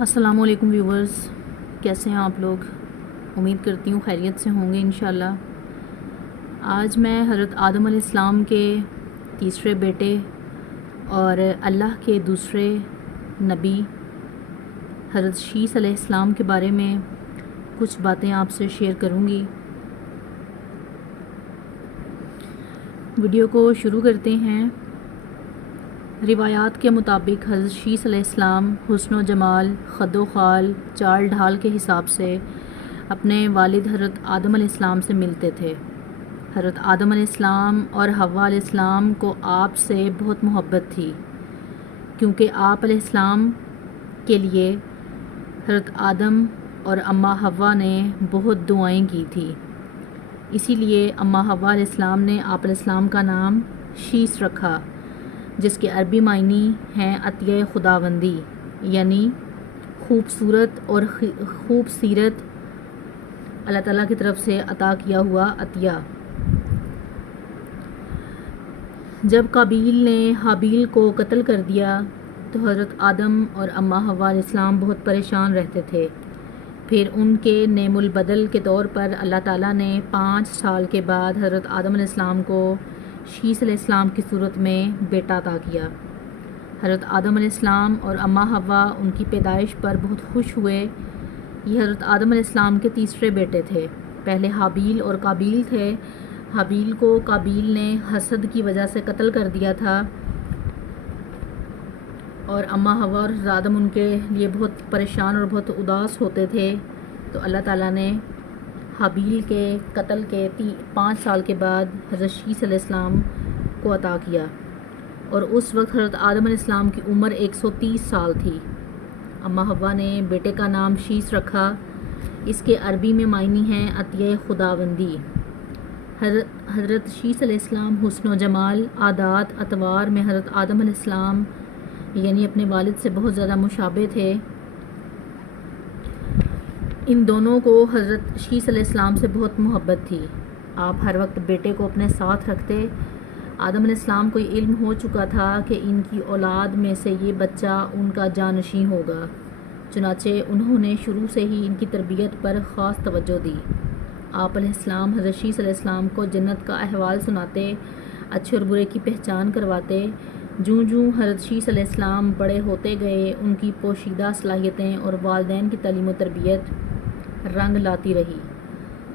السلام علیکم ویورز، کیسے ہیں آپ لوگ؟ امید کرتی ہوں خیریت سے ہوں گے انشاءاللہ۔ آج میں حضرت آدم علیہ السلام کے تیسرے بیٹے اور اللہ کے دوسرے نبی حضرت شیس علیہ السلام کے بارے میں کچھ باتیں آپ سے شیئر کروں گی۔ ویڈیو کو شروع کرتے ہیں۔ روایات کے مطابق حضرت شیس علیہ السلام حسن و جمال، خد و خال، چال ڈھال کے حساب سے اپنے والد حضرت آدم علیہ السلام سے ملتے تھے۔ حضرت آدم علیہ السلام اور حوا علیہ السلام کو آپ سے بہت محبت تھی، کیونکہ آپ علیہ السلام کے لیے حضرت آدم اور اماں حوا نے بہت دعائیں کی تھی۔ اسی لیے اماں حوا علیہ السلام نے آپ علیہ السلام کا نام شیس رکھا، جس کے عربی معنی ہیں عطیہ خداوندی، یعنی خوبصورت اور خوب سیرت اللہ تعالیٰ کی طرف سے عطا کیا ہوا عطیہ۔ جب قابیل نے حابیل کو قتل کر دیا تو حضرت آدم اور اماں حوا علیہ السلام بہت پریشان رہتے تھے۔ پھر ان کے نعم البدل کے طور پر اللہ تعالیٰ نے 5 سال کے بعد حضرت آدم علیہ السلام کو شیس علیہ السلام کی صورت میں بیٹا عطا کیا۔ حضرت آدم علیہ السلام اور اماں حوا ان کی پیدائش پر بہت خوش ہوئے۔ یہ حضرت آدم علیہ السلام کے تیسرے بیٹے تھے۔ پہلے حابیل اور قابیل تھے۔ حابیل کو قابیل نے حسد کی وجہ سے قتل کر دیا تھا، اور اماں حوا اور حضرت آدم ان کے لیے بہت پریشان اور بہت اداس ہوتے تھے۔ تو اللہ تعالیٰ نے حابیل کے قتل کے 5 سال کے بعد حضرت شیس علیہ السلام کو عطا کیا، اور اس وقت حضرت آدم علیہ السلام کی عمر 130 سال تھی۔ اماں حوا نے بیٹے کا نام شیس رکھا۔ اس کے عربی میں معنی ہیں عطیہ خداوندی۔ حضرت شیس علیہ السلام حسن و جمال، عادات، اطوار میں حضرت آدم علیہ السلام یعنی اپنے والد سے بہت زیادہ مشابہ تھے۔ ان دونوں کو حضرت شیس علیہ السلام سے بہت محبت تھی۔ آپ ہر وقت بیٹے کو اپنے ساتھ رکھتے۔ آدم علیہ السلام کو یہ علم ہو چکا تھا کہ ان کی اولاد میں سے یہ بچہ ان کا جانشین ہوگا، چنانچہ انہوں نے شروع سے ہی ان کی تربیت پر خاص توجہ دی۔ آپ علیہ السلام حضرت شیس علیہ السلام کو جنت کا احوال سناتے، اچھے اور برے کی پہچان کرواتے۔ جوں جوں حضرت شیس علیہ السلام بڑے ہوتے گئے، ان کی پوشیدہ صلاحیتیں اور والدین کی تعلیم و تربیت رنگ لاتی رہی۔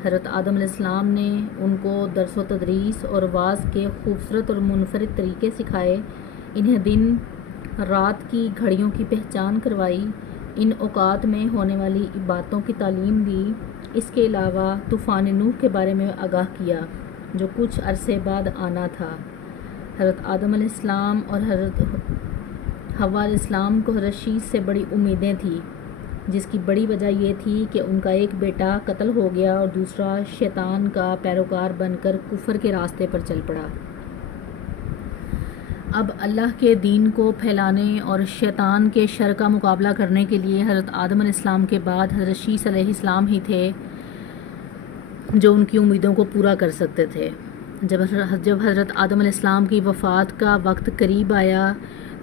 حضرت آدم علیہ السلام نے ان کو درس و تدریس اور وعظ کے خوبصورت اور منفرد طریقے سکھائے، انہیں دن رات کی گھڑیوں کی پہچان کروائی، ان اوقات میں ہونے والی عبادتوں کی تعلیم دی۔ اس کے علاوہ طوفان نوح کے بارے میں آگاہ کیا، جو کچھ عرصے بعد آنا تھا۔ حضرت آدم علیہ السلام اور حضرت حوا علیہ السلام کو حضرت شیس سے بڑی امیدیں تھیں، جس کی بڑی وجہ یہ تھی کہ ان کا ایک بیٹا قتل ہو گیا اور دوسرا شیطان کا پیروکار بن کر کفر کے راستے پر چل پڑا۔ اب اللہ کے دین کو پھیلانے اور شیطان کے شر کا مقابلہ کرنے کے لیے حضرت آدم علیہ السلام کے بعد حضرت شیس علیہ السلام ہی تھے جو ان کی امیدوں کو پورا کر سکتے تھے۔ جب حضرت آدم علیہ السلام کی وفات کا وقت قریب آیا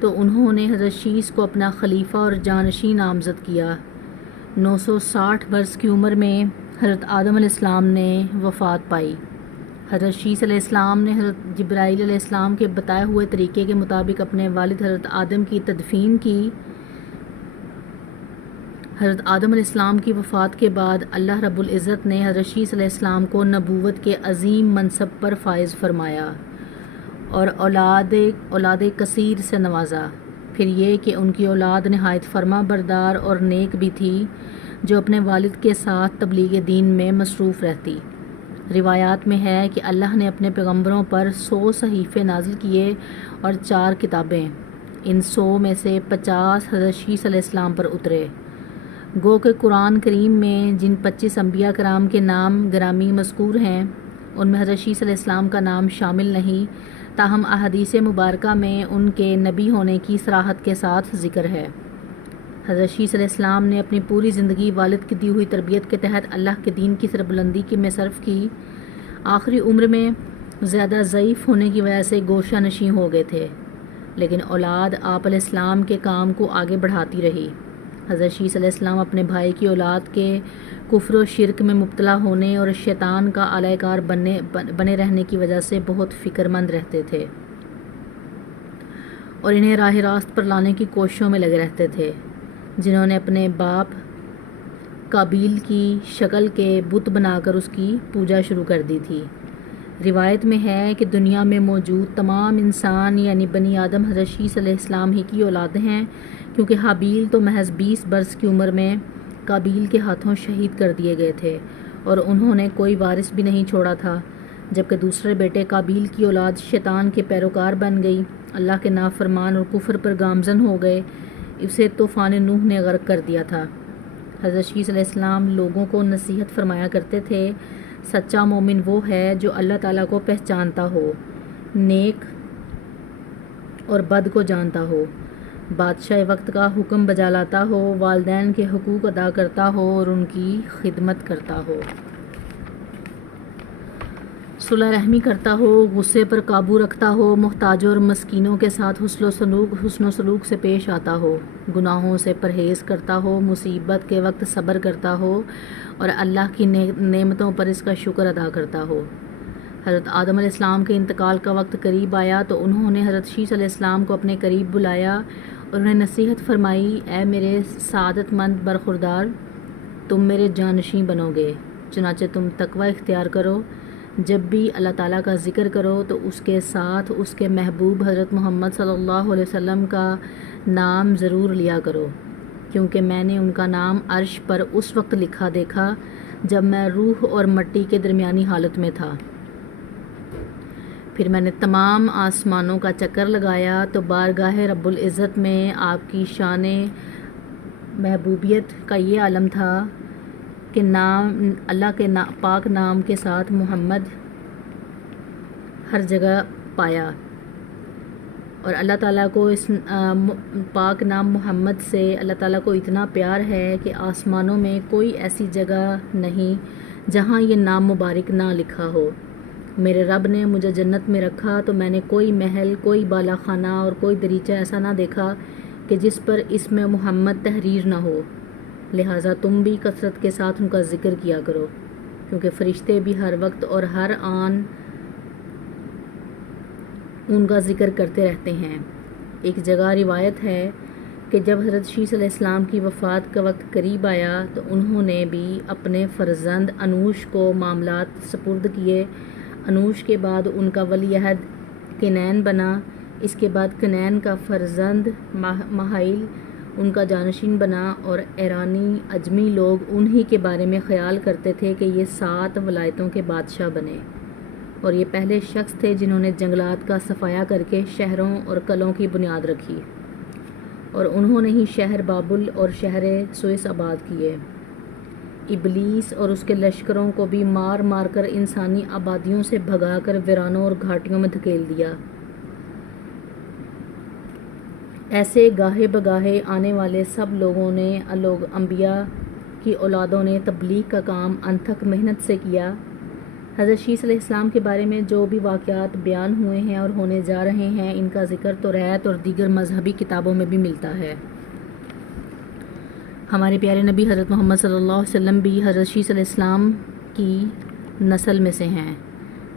تو انہوں نے حضرت شیس کو اپنا خلیفہ اور جانشین نامزد کیا۔ 960 برس کی عمر میں حضرت آدم علیہ السلام نے وفات پائی۔ حضرت شیس علیہ السلام نے حضرت جبرائیل علیہ السلام کے بتائے ہوئے طریقے کے مطابق اپنے والد حضرت آدم کی تدفین کی۔ حضرت آدم علیہ السلام کی وفات کے بعد اللہ رب العزت نے حضرت شیس علیہ السلام کو نبوت کے عظیم منصب پر فائز فرمایا اور اولاد کثیر سے نوازا۔ پھر یہ کہ ان کی اولاد نہایت فرما بردار اور نیک بھی تھی، جو اپنے والد کے ساتھ تبلیغ دین میں مصروف رہتی۔ روایات میں ہے کہ اللہ نے اپنے پیغمبروں پر 100 صحیفے نازل کیے اور 4 کتابیں۔ ان 100 میں سے 50 حضرت شیس علیہ السلام پر اترے۔ گو کہ قرآن کریم میں جن 25 انبیاء کرام کے نام گرامی مذکور ہیں، ان میں حضرت شیس علیہ السلام کا نام شامل نہیں، تاہم احادیث مبارکہ میں ان کے نبی ہونے کی صراحت کے ساتھ ذکر ہے۔ حضرت شیس علیہ السلام نے اپنی پوری زندگی والد کی دی ہوئی تربیت کے تحت اللہ کے دین کی سربلندی میں صرف کی۔ آخری عمر میں زیادہ ضعیف ہونے کی وجہ سے گوشہ نشین ہو گئے تھے، لیکن اولاد آپ علیہ السلام کے کام کو آگے بڑھاتی رہی۔ حضرت شیس علیہ السلام اپنے بھائی کی اولاد کے کفر و شرک میں مبتلا ہونے اور شیطان کا اعلی کار بنے رہنے کی وجہ سے بہت فکر مند رہتے تھے اور انہیں راہ راست پر لانے کی کوششوں میں لگے رہتے تھے، جنہوں نے اپنے باپ قابیل کی شکل کے بت بنا کر اس کی پوجا شروع کر دی تھی۔ روایت میں ہے کہ دنیا میں موجود تمام انسان یعنی بنی آدم حضرت شیس علیہ السلام ہی کی اولاد ہیں، کیونکہ حابیل تو محض 20 برس کی عمر میں قابیل کے ہاتھوں شہید کر دیے گئے تھے اور انہوں نے کوئی وارث بھی نہیں چھوڑا تھا، جبکہ دوسرے بیٹے قابیل کی اولاد شیطان کے پیروکار بن گئی، اللہ کے نافرمان اور کفر پر گامزن ہو گئے، اسے طوفان نوح نے غرق کر دیا تھا۔ حضرت شیس علیہ السلام لوگوں کو نصیحت فرمایا کرتے تھے، سچا مومن وہ ہے جو اللہ تعالیٰ کو پہچانتا ہو، نیک اور بد کو جانتا ہو، بادشاہ وقت کا حکم بجا لاتا ہو، والدین کے حقوق ادا کرتا ہو اور ان کی خدمت کرتا ہو، صلح رحمی کرتا ہو، غصے پر قابو رکھتا ہو، محتاجوں اور مسکینوں کے ساتھ حسن و سلوک سے پیش آتا ہو، گناہوں سے پرہیز کرتا ہو، مصیبت کے وقت صبر کرتا ہو اور اللہ کی نعمتوں پر اس کا شکر ادا کرتا ہو۔ حضرت آدم علیہ السلام کے انتقال کا وقت قریب آیا تو انہوں نے حضرت شیس علیہ السلام کو اپنے قریب بلایا اور انہیں نصیحت فرمائی، اے میرے سعادت مند برخوردار، تم میرے جانشین بنو گے، چنانچہ تم تقوی اختیار کرو، جب بھی اللہ تعالیٰ کا ذکر کرو تو اس کے ساتھ اس کے محبوب حضرت محمد صلی اللہ علیہ وسلم کا نام ضرور لیا کرو، کیونکہ میں نے ان کا نام عرش پر اس وقت لکھا دیکھا جب میں روح اور مٹی کے درمیانی حالت میں تھا۔ پھر میں نے تمام آسمانوں کا چکر لگایا تو بارگاہ رب العزت میں آپ کی شان محبوبیت کا یہ عالم تھا کہ نام اللہ کے پاک نام کے ساتھ محمد ہر جگہ پایا، اور اللہ تعالیٰ کو اس پاک نام محمد سے اللہ تعالیٰ کو اتنا پیار ہے کہ آسمانوں میں کوئی ایسی جگہ نہیں جہاں یہ نام مبارک نہ لکھا ہو۔ میرے رب نے مجھے جنت میں رکھا تو میں نے کوئی محل، کوئی بالا خانہ اور کوئی دریچہ ایسا نہ دیکھا کہ جس پر اسم محمد تحریر نہ ہو، لہٰذا تم بھی کثرت کے ساتھ ان کا ذکر کیا کرو، کیونکہ فرشتے بھی ہر وقت اور ہر آن ان کا ذکر کرتے رہتے ہیں۔ ایک جگہ روایت ہے کہ جب حضرت شیس علیہ السلام کی وفات کا وقت قریب آیا تو انہوں نے بھی اپنے فرزند انوش کو معاملات سپرد کیے۔ انوش کے بعد ان کا ولی عہد کنین بنا، اس کے بعد کنین کا فرزند مہائل ان کا جانشین بنا، اور ایرانی اجمی لوگ انہی کے بارے میں خیال کرتے تھے کہ یہ 7 ولایتوں کے بادشاہ بنے، اور یہ پہلے شخص تھے جنہوں نے جنگلات کا صفایا کر کے شہروں اور قلعوں کی بنیاد رکھی، اور انہوں نے ہی شہر بابل اور شہر سوئس آباد کیے۔ ابلیس اور اس کے لشکروں کو بھی مار مار کر انسانی آبادیوں سے بھگا کر ویرانوں اور گھاٹیوں میں دھکیل دیا۔ ایسے گاہے بگاہے آنے والے سب لوگوں نے انبیاء کی اولادوں نے تبلیغ کا کام انتھک محنت سے کیا۔ حضرت شیس علیہ السلام کے بارے میں جو بھی واقعات بیان ہوئے ہیں اور ہونے جا رہے ہیں، ان کا ذکر توریت اور دیگر مذہبی کتابوں میں بھی ملتا ہے۔ ہمارے پیارے نبی حضرت محمد صلی اللہ علیہ وسلم بھی حضرت شیس علیہ السلام کی نسل میں سے ہیں۔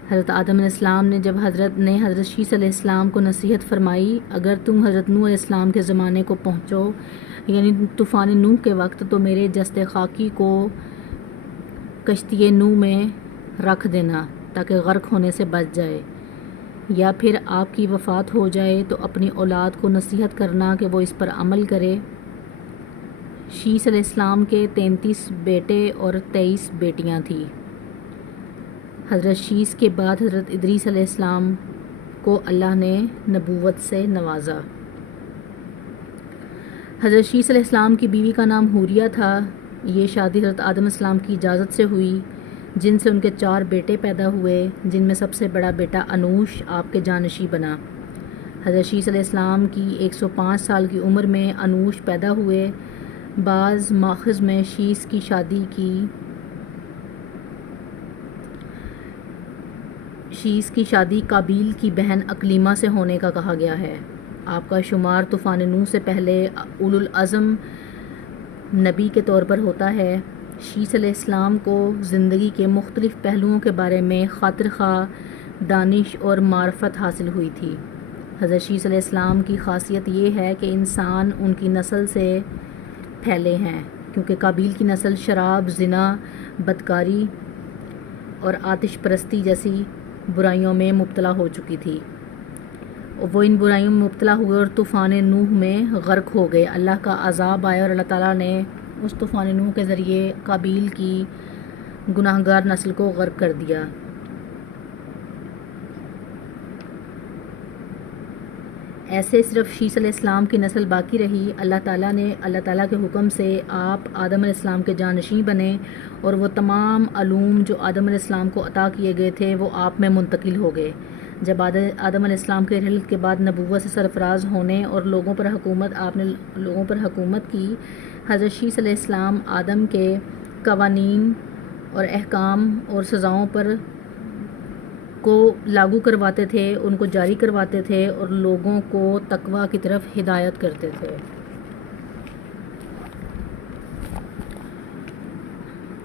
حضرت آدم علیہ السلام نے جب حضرت شیس علیہ السلام کو نصیحت فرمائی، اگر تم حضرت نوح علیہ السلام کے زمانے کو پہنچو، یعنی طوفان نوح کے وقت، تو میرے جسد خاکی کو کشتی نوح میں رکھ دینا تاکہ غرق ہونے سے بچ جائے، یا پھر آپ کی وفات ہو جائے تو اپنی اولاد کو نصیحت کرنا کہ وہ اس پر عمل کرے۔ شیس علیہ السلام کے 33 بیٹے اور 23 بیٹیاں تھیں۔ حضرت شیس کے بعد حضرت ادریس علیہ السلام کو اللہ نے نبوت سے نوازا۔ حضرت شیس علیہ السلام کی بیوی کا نام حوریہ تھا۔ یہ شادی حضرت آدم علیہ السلام کی اجازت سے ہوئی، جن سے ان کے 4 بیٹے پیدا ہوئے، جن میں سب سے بڑا بیٹا انوش آپ کے جانشین بنا۔ حضرت شیس علیہ السلام کی 105 سال کی عمر میں انوش پیدا ہوئے۔ بعض ماخذ میں شیس کی شادی قابیل کی بہن اکلیمہ سے ہونے کا کہا گیا ہے۔ آپ کا شمار طوفان نوح سے پہلے اولو العزم نبی کے طور پر ہوتا ہے۔ شیس علیہ السلام کو زندگی کے مختلف پہلوؤں کے بارے میں خاطر خواہ دانش اور معرفت حاصل ہوئی تھی۔ حضرت شیس علیہ السلام کی خاصیت یہ ہے کہ انسان ان کی نسل سے پھیلے ہیں، کیونکہ قابیل کی نسل شراب، زنا، بدکاری اور آتش پرستی جیسی برائیوں میں مبتلا ہو چکی تھی۔ وہ ان برائیوں میں مبتلا ہوئے اور طوفان نوح میں غرق ہو گئے۔ اللہ کا عذاب آیا اور اللہ تعالیٰ نے اس طوفان نوح کے ذریعے قابیل کی گناہ گار نسل کو غرق کر دیا۔ ایسے صرف شیس علیہ السلام کی نسل باقی رہی۔ اللہ تعالیٰ کے حکم سے آپ آدم علیہ السلام کے جانشین بنے اور وہ تمام علوم جو آدم علیہ السلام کو عطا کیے گئے تھے وہ آپ میں منتقل ہو گئے۔ جب آدم علیہ السلام کے رحلت کے بعد نبوت سے سرفراز ہونے اور آپ نے لوگوں پر حکومت کی، حضرت شیس علیہ السلام آدم کے قوانین اور احکام اور سزاؤں کو لاگو کرواتے تھے، ان کو جاری کرواتے تھے اور لوگوں کو تقویٰ کی طرف ہدایت کرتے تھے۔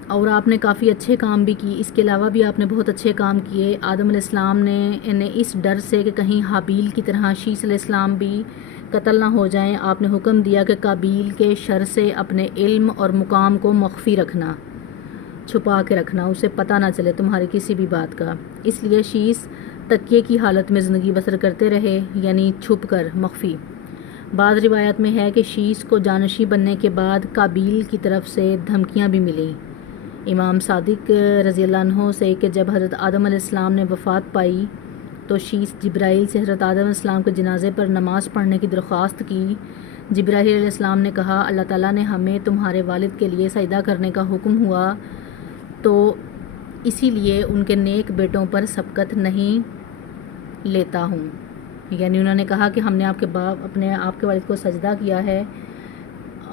اور آپ نے کافی اچھے کام بھی کی، اس کے علاوہ بھی آپ نے بہت اچھے کام کیے۔ آدم علیہ السلام نے انہیں اس ڈر سے کہ کہیں حابیل کی طرح شیس علیہ السلام بھی قتل نہ ہو جائیں، آپ نے حکم دیا کہ قابیل کے شر سے اپنے علم اور مقام کو مخفی رکھنا، چھپا کے رکھنا، اسے پتہ نہ چلے تمہاری کسی بھی بات کا۔ اس لیے شیس تقیے کی حالت میں زندگی بسر کرتے رہے، یعنی چھپ کر، مخفی۔ بعض روایات میں ہے کہ شیس کو جانشین بننے کے بعد قابیل کی طرف سے دھمکیاں بھی ملیں امام صادق رضی اللہ عنہ سے کہ جب حضرت آدم علیہ السلام نے وفات پائی تو شیس جبرائیل سے حضرت آدم علیہ السلام کے جنازے پر نماز پڑھنے کی درخواست کی۔ جبرائیل علیہ السلام نے کہا، اللہ تعالیٰ نے ہمیں تمہارے والد کے لیے سجدہ کرنے کا حکم ہوا تو اسی لیے ان کے نیک بیٹوں پر سبقت نہیں لیتا ہوں۔ یعنی انہوں نے کہا کہ ہم نے آپ کے والد کو سجدہ کیا ہے،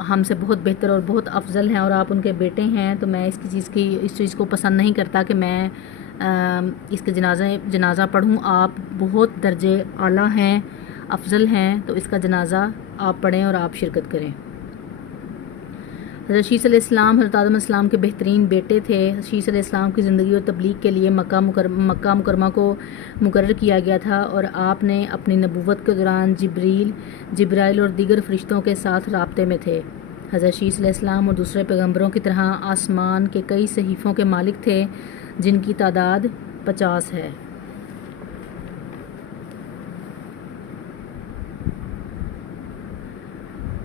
ہم سے بہت بہتر اور بہت افضل ہیں اور آپ ان کے بیٹے ہیں، تو میں اس چیز کو پسند نہیں کرتا کہ میں اس کے جنازہ پڑھوں۔ آپ بہت درجے اعلیٰ ہیں، افضل ہیں، تو اس کا جنازہ آپ پڑھیں اور آپ شرکت کریں۔ حضرت شیس علیہ السلام حضرت آدم علیہ السلام کے بہترین بیٹے تھے۔ شیس علیہ السلام کی زندگی اور تبلیغ کے لیے مکہ مکرمہ کو مقرر کیا گیا تھا اور آپ نے اپنی نبوت کے دوران جبرائیل اور دیگر فرشتوں کے ساتھ رابطے میں تھے۔ حضرت شیس علیہ السلام اور دوسرے پیغمبروں کی طرح آسمان کے کئی صحیفوں کے مالک تھے جن کی تعداد 50 ہے۔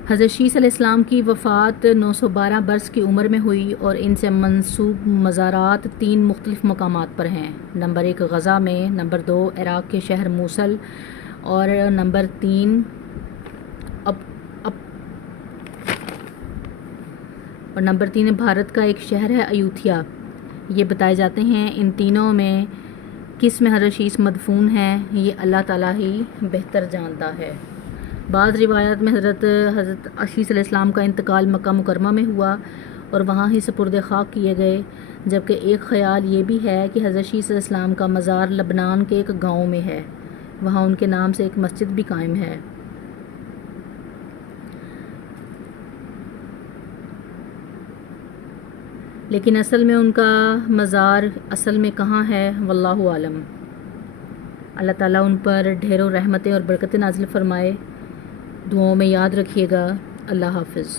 حضرت شیس علیہ السلام کی وفات 912 برس کی عمر میں ہوئی اور ان سے منسوب مزارات 3 مختلف مقامات پر ہیں۔ نمبر 1 غزہ میں، نمبر 2 عراق کے شہر موصل اور نمبر 3 بھارت کا ایک شہر ہے ایودھیا۔ یہ بتائے جاتے ہیں ان تینوں میں کس میں حضرت شیس مدفون ہیں، یہ اللہ تعالیٰ ہی بہتر جانتا ہے۔ بعض روایات میں حضرت شیس علیہ السلام کا انتقال مکہ مکرمہ میں ہوا اور وہاں ہی سپرد خاک کیے گئے، جبکہ ایک خیال یہ بھی ہے کہ حضرت شیس علیہ السلام کا مزار لبنان کے ایک گاؤں میں ہے، وہاں ان کے نام سے ایک مسجد بھی قائم ہے۔ لیکن اصل میں ان کا مزار اصل میں کہاں ہے، واللہ عالم۔ اللہ تعالیٰ ان پر ڈھیروں رحمتیں اور برکتیں نازل فرمائے۔ دعاؤں میں یاد رکھیے گا۔ اللہ حافظ۔